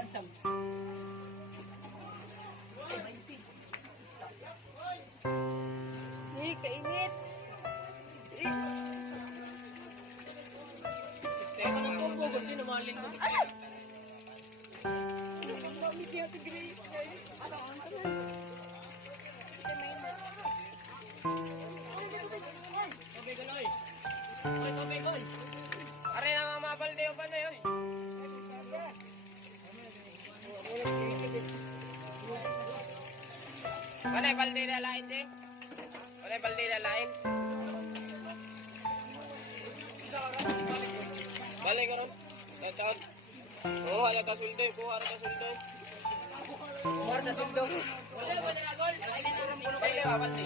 lansang. Hey, kainit. Teka ng kubo, hindi namaling na. Mami siya si Grace, guys. Okay, ganoy. Oy, tubig, oy. Are na mga balde yung panay, oy. Panay, balde na lain, di? Panay, balde na lain. Balik ka ron. Letod. Kuha na ta suldo, kuha na ta suldo. Kuha na ta suldo. Wala ba na gol? Balde ba, balde?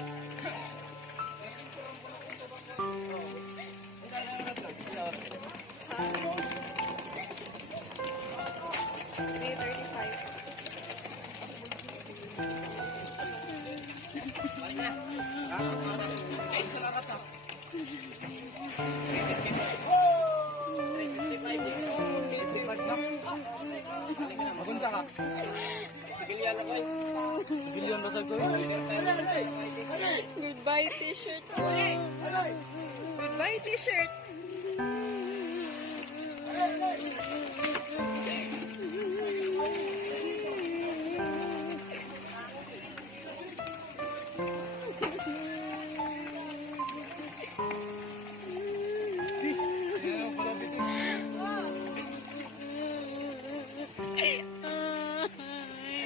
May 35. Balik na. Ay, sararas ah. 55. Magunsa ka? Sigilian na ba? Sigilian ba sa ko? Goodbye t-shirt. Goodbye t-shirt.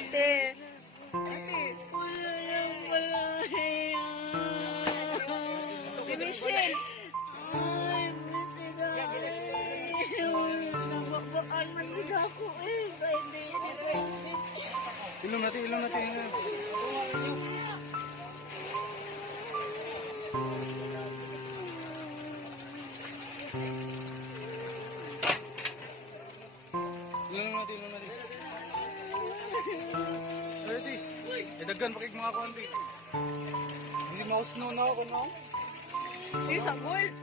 Ate. Wala yung malahi. Si Michelle. Ay, Michelle. Nabakbakan man din ako eh. Ilong natin, ilong natin. Ilong natin, ilong natin. Ready? Idaggan pa kay mga kuwanti. Hindi mausno na ako, no? Si sa gold.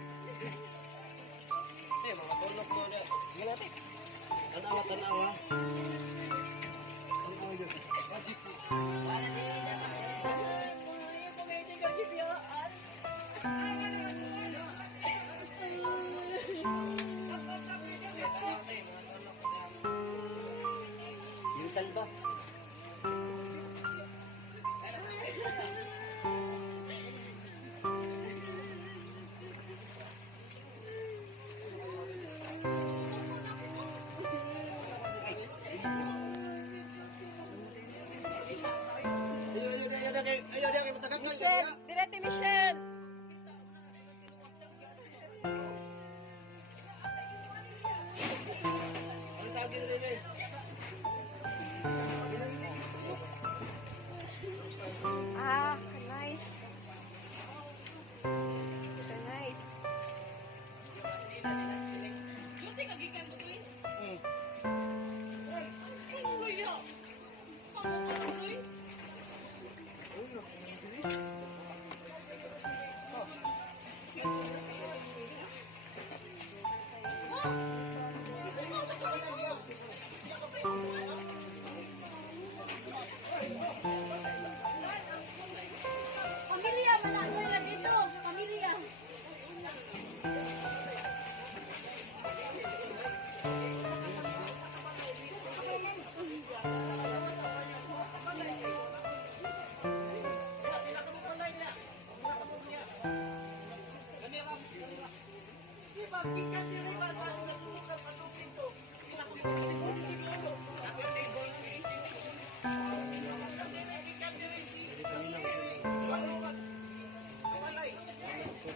Eh, mga tulog mo na. Sige natin. Tanawa, tanawa. Tanawa yun. Yung salba. Michelle. Direte Michelle. Ano tawag dito rin eh? Ah, nice. Nice. Pamilya, manalo na dito. Pamilya.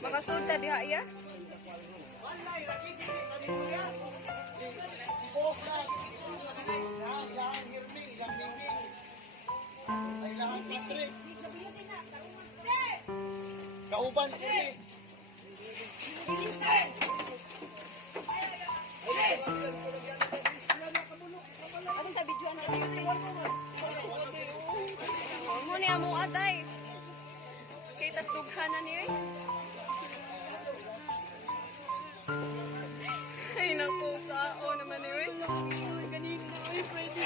Makasunta diha iya. Kauban, Ano sa video na mo ni amo aday. Kita dughanan niyo eh. Ay naku, sao naman niyo eh. Ganito, pwede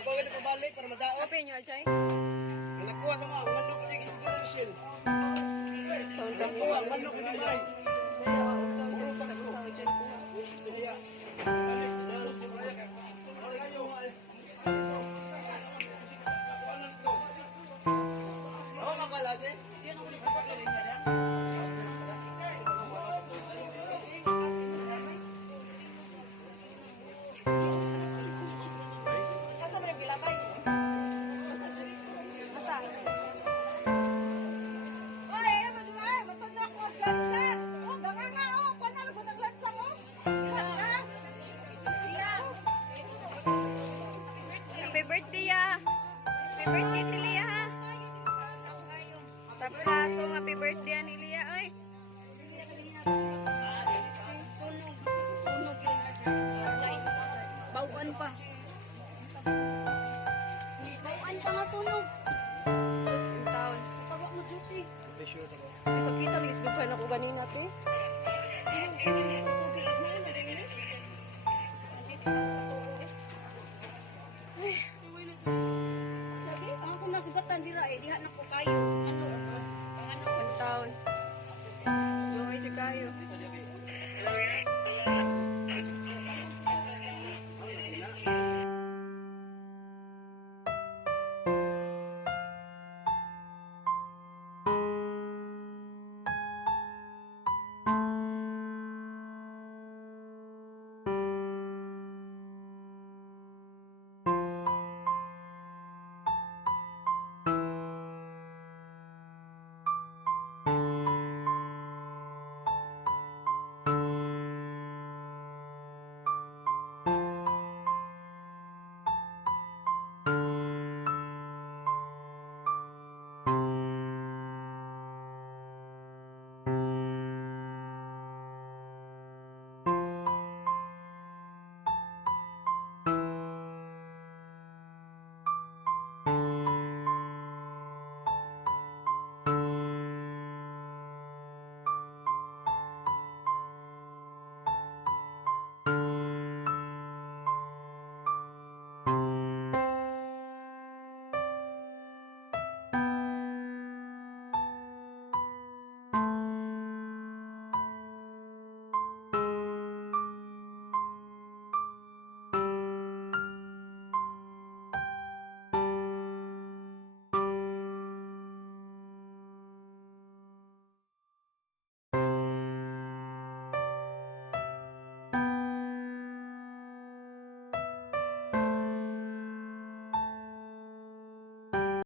Ako agad pabalik para madaot. Apa nyo, Ajay? Ang nakuha sa mga manok ko yung siguro Michelle. Sound Ang nakuha, manok ko yung bay. Saya. Sa Ajay ko. Saya. Ako kapala, eh? Asa mo yung bilabay? Asa? Oy, madulay, matanda ko sa lansa. Oh, ganga oh, panalo ko ng lansa mo. Happy birthday, ya! Happy birthday, Tilia!